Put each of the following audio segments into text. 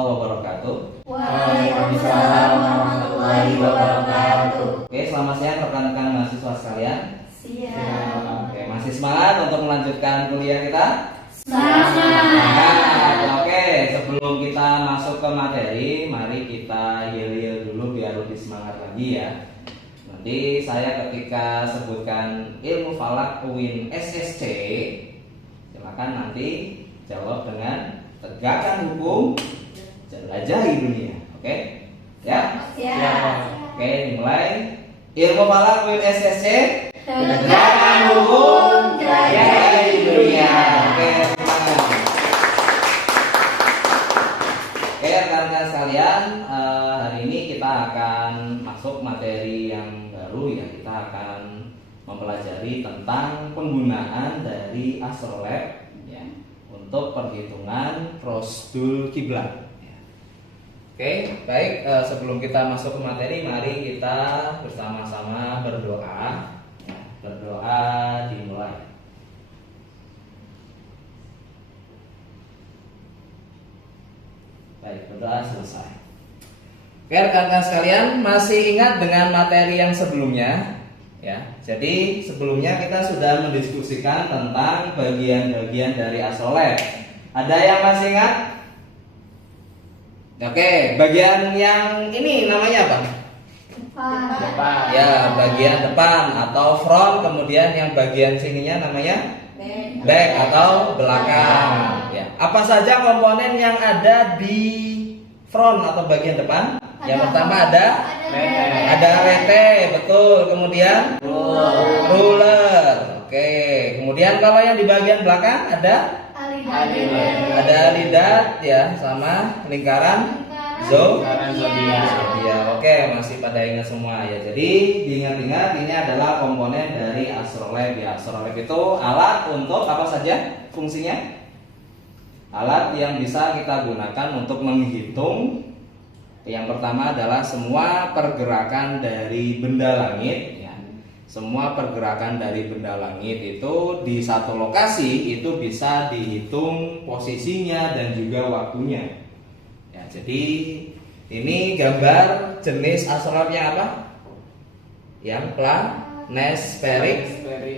warahmatullahi wabarakatuh. Waalaikumsalam warahmatullahi wabarakatuh. Oke, selamat siang rekan-rekan mahasiswa sekalian. Siap. Oke, masih semangat untuk melanjutkan kuliah kita? Semangat. Oke, sebelum kita masuk ke materi, mari kita yel-yel dulu biar lebih semangat lagi ya. Nanti saya ketika sebutkan ilmu falak UIN SSC, silakan nanti jawab dengan tegakkan hukum, jelajahi dunia. Oke? Ya? Siap. Oke, dimulai. Ilmu falak UIN SSC, Tegakkan hukum, jelajahi dunia. Oke, semangat. Oke, rekan-rekan sekalian, hari ini kita akan masuk materi yang baru ya. Kita akan mempelajari tentang penggunaan dari astrolab ya, untuk perhitungan prosedul kiblat. Oke, baik. Sebelum kita masuk ke materi, mari kita bersama-sama berdoa. Ya, berdoa dimulai. Baik, berdoa selesai. Oke, rekan-rekan sekalian, masih ingat dengan materi yang sebelumnya? Ya, jadi sebelumnya kita sudah mendiskusikan tentang bagian-bagian dari astrolab. Ada yang masih ingat? Oke, bagian yang ini namanya apa? Depan. Ya, bagian depan atau front, kemudian yang bagian sininya namanya back atau belakang. Ya, apa saja komponen yang ada di front atau bagian depan? Yang pertama ada rete, betul. Kemudian ruler. Oke. Kemudian kalau yang di bagian belakang ada lidat ya, sama lingkaran zodiak. Oke, masih pada ingat semua ya. Jadi diingat-ingat, ini adalah komponen dari astrolab ya. Astrolab itu alat untuk apa saja fungsinya? Alat yang bisa kita gunakan untuk menghitung. Yang pertama adalah semua pergerakan dari benda langit ya. Semua pergerakan dari benda langit itu di satu lokasi itu bisa dihitung posisinya dan juga waktunya. Ya, jadi ini gambar jenis astrolab yang apa? Yang planespheric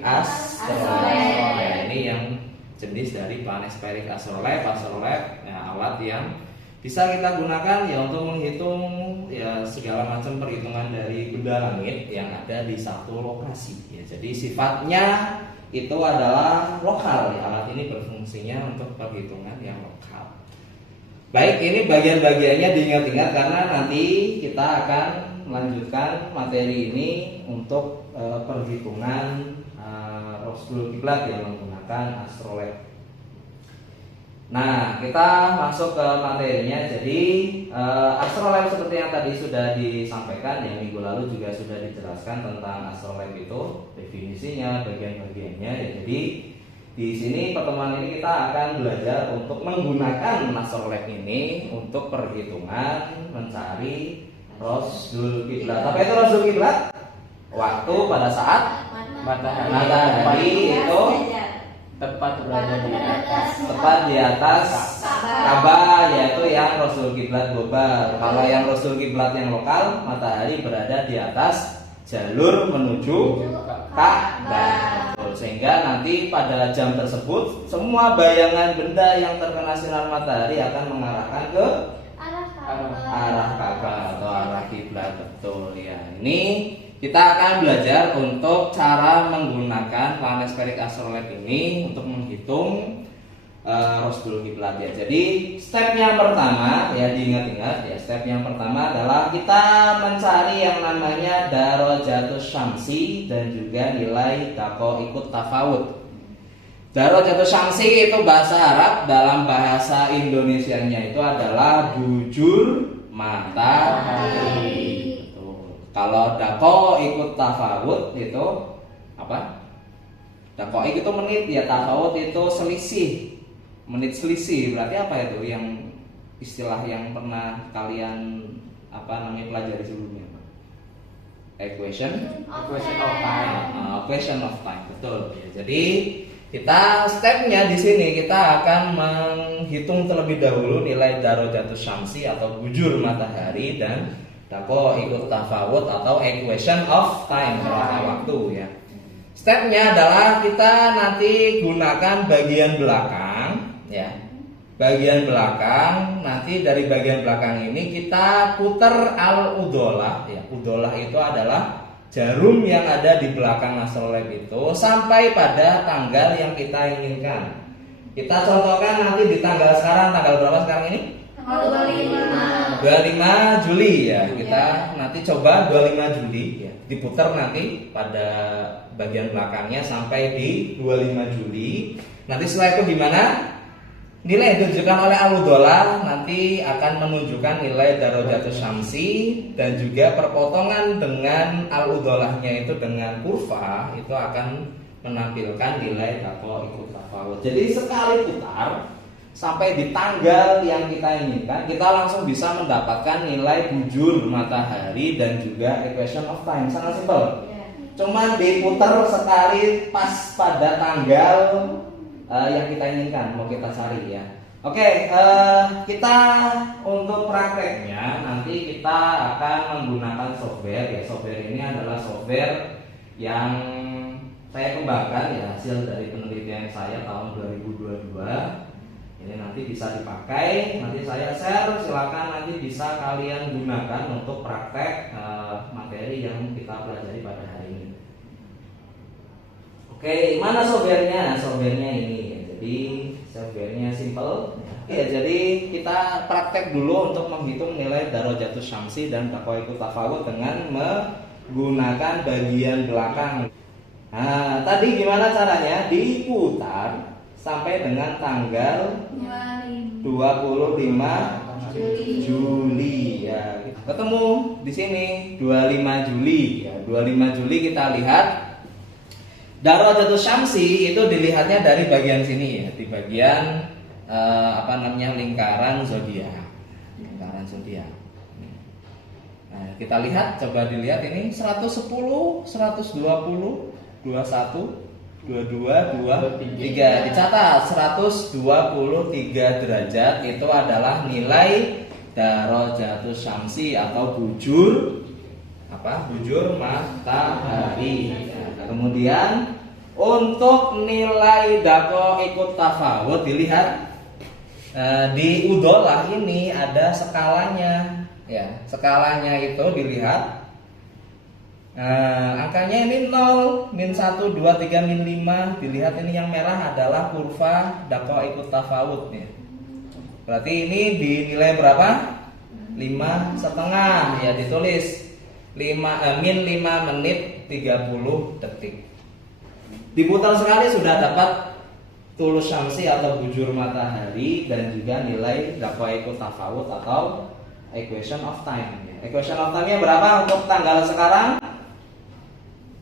astrolab. Ya, ini yang jenis dari planespheric astrolab. Nah, alat yang bisa kita gunakan ya untuk menghitung ya segala macam perhitungan dari benda langit yang ada di satu lokasi. Ya, jadi sifatnya itu adalah lokal. Ya, alat ini berfungsinya untuk perhitungan yang lokal. Baik, ini bagian-bagiannya diingat-ingat karena nanti kita akan melanjutkan materi ini untuk perhitungan prosedul kiblat yang menggunakan astrolab. Nah, kita masuk ke materinya. Jadi astrolab seperti yang tadi sudah disampaikan, yang minggu lalu juga sudah dijelaskan tentang astrolab itu, definisinya, bagian-bagiannya. Ya, jadi di sini pertemuan ini kita akan belajar untuk menggunakan astrolab ini untuk perhitungan mencari prosedul kiblat. Apa itu prosedul kiblat? Waktu pada saat matahari itu tepat di atas Ka'bah, yaitu yang prosedul kiblat global. Kalau yang prosedul kiblat yang lokal, matahari berada di atas jalur menuju Ka'bah. Sehingga nanti pada jam tersebut semua bayangan benda yang terkena sinar matahari akan mengarahkan ke arah Ka'bah atau arah kiblat, betul ya. Ini kita akan belajar untuk cara menggunakan planespheric astrolab ini untuk menghitung prosedul kiblat ya. Jadi step yang pertama ya, diingat-ingat ya, step yang pertama adalah kita mencari yang namanya darajatus syamsi dan juga nilai daqaiqut tafawut. Darajatus syamsi itu bahasa Arab, dalam bahasa Indonesianya itu adalah bujur matahari. Kalau daqaiqut tafawut itu apa? Daqaiq itu menit ya, tafawut itu selisih. Menit selisih berarti apa itu? Yang istilah yang pernah kalian pelajari sebelumnya? Equation of time. Equation of time, betul ya. Jadi Stepnya di sini kita akan menghitung terlebih dahulu nilai darojatus syamsi atau bujur matahari dan ikut tafawut atau equation of time, perangkat waktu ya. Stepnya adalah kita nanti gunakan bagian belakang ya. Bagian belakang, nanti dari bagian belakang ini kita putar al-udolah ya. Udolah itu adalah jarum yang ada di belakang astrolabe itu sampai pada tanggal yang kita inginkan. Kita contohkan nanti di tanggal sekarang, tanggal berapa sekarang ini? Tanggal 25 Juli ya. Kita nanti coba 25 Juli ya. Diputar nanti pada bagian belakangnya sampai di 25 Juli. Nanti setelah itu gimana? Nilai yang ditunjukkan oleh al-udolah nanti akan menunjukkan nilai darojatus syamsi dan juga perpotongan dengan al-udolahnya itu dengan kurva itu akan menampilkan nilai ikut tafawut. Jadi sekali putar sampai di tanggal yang kita inginkan, kita langsung bisa mendapatkan nilai bujur matahari dan juga equation of time. Sangat simpel. Cuma diputar sekali pas pada tanggal yang kita inginkan, mau kita cari ya. Oke, kita untuk prakteknya nanti kita akan menggunakan software ya. Software ini adalah software yang saya kembangkan ya, hasil dari penelitian saya tahun 2022. Ini nanti bisa dipakai, nanti saya share, silakan nanti bisa kalian gunakan untuk praktek materi yang kita pelajari pada hari ini. Oke, mana softwarenya? Softwarenya ini ya. Jadi softwarenya simple. Ya, jadi kita praktek dulu untuk menghitung nilai darojatus syamsi dan ikut tafawut dengan menggunakan bagian belakang. Nah, tadi gimana caranya? Diputar sampai dengan tanggal 25 Juli ya. Ketemu di sini 25 Juli ya. 25 Juli kita lihat darojatus syamsi itu dilihatnya dari bagian sini ya, di bagian lingkaran zodiak. Lingkaran zodiak. Nah, kita lihat, coba dilihat ini 110, 120, 21, 22, 23. Dicatat 123 derajat itu adalah nilai darojatus syamsi atau bujur matahari. Kemudian untuk nilai ikut tafawut dilihat di udolah ini ada skalanya ya. Skalanya itu dilihat angkanya ini 0, min 1, 2, 3, min 5. Dilihat ini yang merah adalah kurva ikut tafawut ya. Berarti ini dinilai berapa? 5,5 ya, ditulis min 5 menit 30 detik. Diputar sekali sudah dapat tulus syamsi atau bujur matahari dan juga nilai ikut tafawut atau equation of time. Equation of time-nya berapa untuk tanggal sekarang?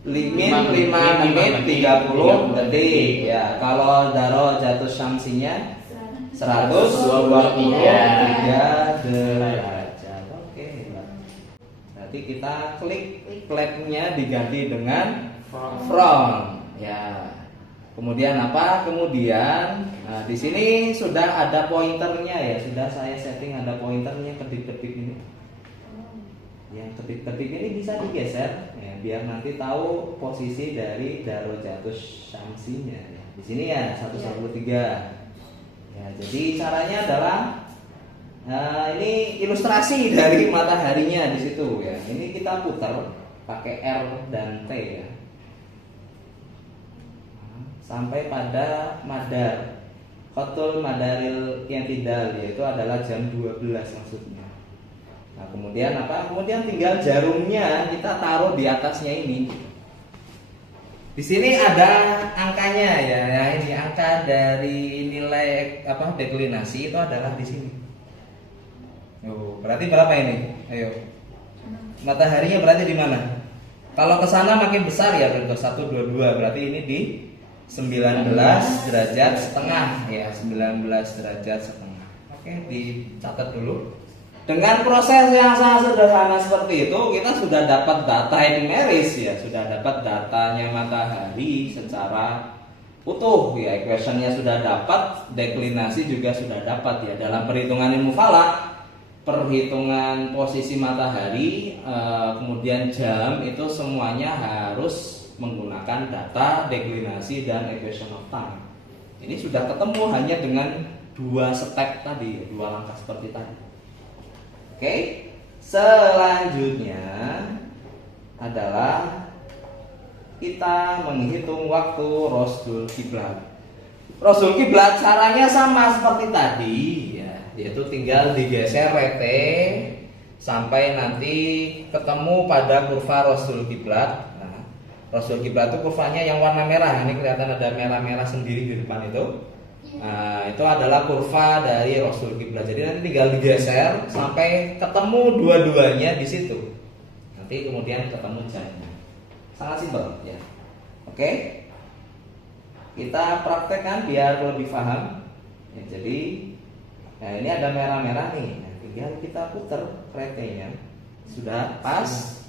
Min 5 menit 30 detik ya. Kalau darojatus syamsinya 123 derajat. Oke. Nanti kita klik flagnya diganti dengan front ya. Kemudian apa? Kemudian di sini sudah ada pointernya ya, sudah saya setting ada pointernya, ketik-ketik ini. Yang ketik-ketik ini bisa digeser ya, biar nanti tahu posisi dari darojatus syamsinya ya. Di sini ya 113. Ya, jadi caranya adalah ini ilustrasi dari mataharinya di situ ya. Ini kita putar pakai R dan T ya. Sampai pada madar Khotul madaril yantidal, yaitu adalah jam 12 maksudnya. Nah kemudian apa? Kemudian tinggal jarumnya kita taruh di atasnya ini. Di sini ada angkanya ya. Nah, ini angka dari nilai deklinasi itu adalah di sini. Berarti berapa ini? Ayo. Mataharinya berarti di mana? Kalau ke sana makin besar ya, bentuk 122, berarti ini di 19 derajat setengah ya, 19 derajat setengah. Oke, dicatat dulu. Dengan proses yang sangat sederhana seperti itu, kita sudah dapat data numeris ya, sudah dapat datanya matahari secara utuh ya, equationnya sudah dapat, deklinasi juga sudah dapat ya. Dalam perhitungan ilmu falak, perhitungan posisi matahari, kemudian jam itu semuanya harus menggunakan data deklinasi dan equation of time. Ini sudah ketemu hanya dengan 2 step tadi, 2 langkah seperti tadi. Oke, selanjutnya adalah kita menghitung waktu Rasul Kiblat. Rasul Kiblat caranya sama seperti tadi ya, yaitu tinggal digeser rete sampai nanti ketemu pada kurva Rasul Kiblat. Nah, Rasul Kiblat itu kurvanya yang warna merah. Ini kelihatan ada merah-merah sendiri di depan itu. Nah, itu adalah kurva dari Rasul Kiblat. Jadi nanti tinggal digeser sampai ketemu dua-duanya di situ. Nanti kemudian ketemu jamnya. Sangat simpel ya. Oke. Kita praktekkan biar lebih paham. Ya, jadi nah ini ada merah-merah nih. Nah, tinggal kita putar retenya. Sudah pas.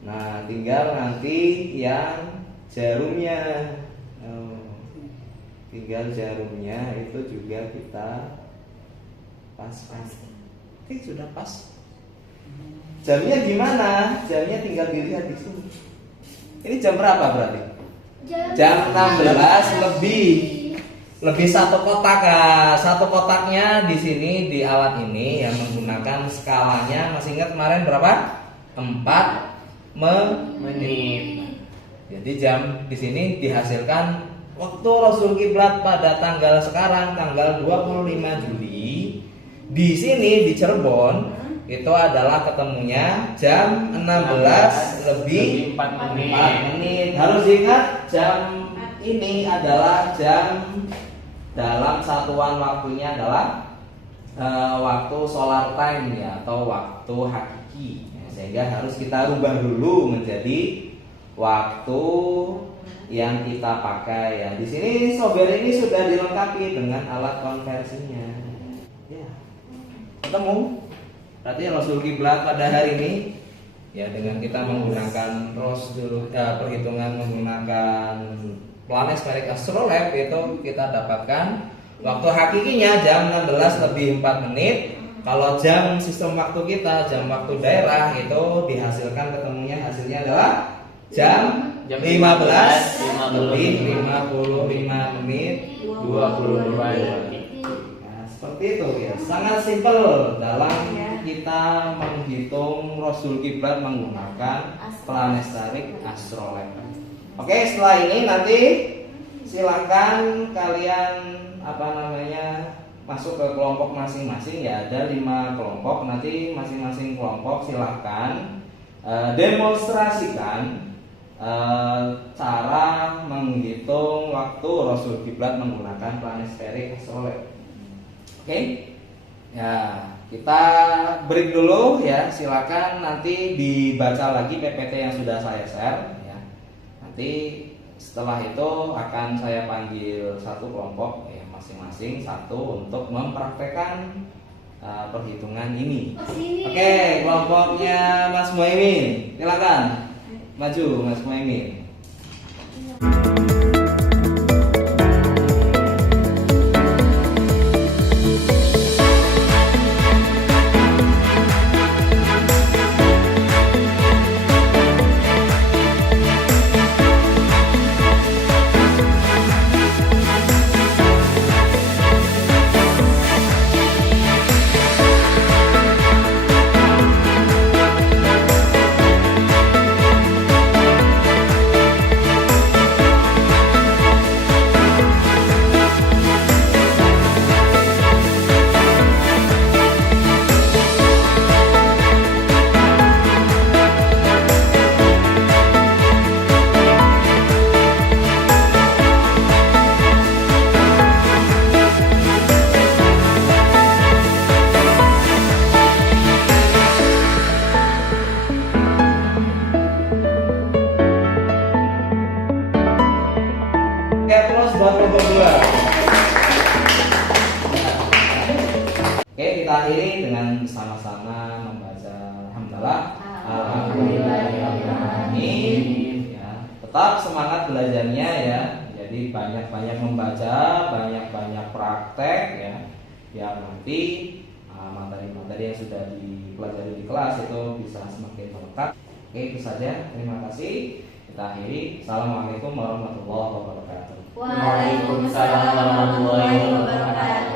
Nah, tinggal nanti yang jarumnya. Tinggal jarumnya itu juga kita pas-pas. Oke, sudah pas. Jamnya gimana? Jamnya tinggal dilihat di sini. Ini jam berapa berarti? Jam 16 lebih 1 kotak. Satu kotaknya di sini di alat ini yang menggunakan skalanya, masih ingat kemarin berapa? 4 menit. Jadi jam di sini dihasilkan waktu Rasul Kiblat pada tanggal sekarang, tanggal 25 Juli. Di sini di Cirebon itu adalah ketemunya jam 16 lebih 4 menit. Harus diingat jam ini adalah jam dalam satuan waktunya adalah waktu solar time ya, atau waktu hakiki ya, sehingga harus kita rubah dulu menjadi waktu yang kita pakai ya. Di sini software ini sudah dilengkapi dengan alat konversinya. Ya. Ketemu. Berarti Rasul Kiblat pada hari ini ya, dengan kita menggunakan perhitungan menggunakan Planet Astrolab itu kita dapatkan waktu hakikinya jam 16 lebih 4 menit. Kalau jam sistem waktu kita, jam waktu daerah itu dihasilkan ketemunya hasilnya adalah jam 15 lebih 55 menit 22 detik. Nah, seperti itu ya. Sangat simpel dalam kita menghitung Rasul Kiblat menggunakan Planetary Astrolab. Oke, setelah ini nanti silakan kalian masuk ke kelompok masing-masing ya. Ada 5 kelompok. Nanti masing-masing kelompok silakan demonstrasikan cara menghitung waktu Rasul Kiblat menggunakan Planetary Astrolab. Oke? Ya, kita break dulu ya. Silakan nanti dibaca lagi PPT yang sudah saya share ya. Nanti setelah itu akan saya panggil satu kelompok ya, masing-masing satu untuk mempraktekkan perhitungan ini. Oke, kelompoknya Mas Muhaimin, silakan maju Mas Muhaimin. Oke, kita akhiri dengan sama-sama membaca alhamdulillah. Alhamdulillahirobbilalamin. Ya, tetap semangat belajarnya ya. Jadi Jadi banyak-banyak membaca, banyak-banyak praktek ya, yang nanti materi-materi yang sudah dipelajari di kelas itu bisa semakin melekat. Oke, itu saja. Terima kasih. Kita akhiri. Assalamualaikum warahmatullahi wabarakatuh. Waalaikumsalam warahmatullahi wabarakatuh.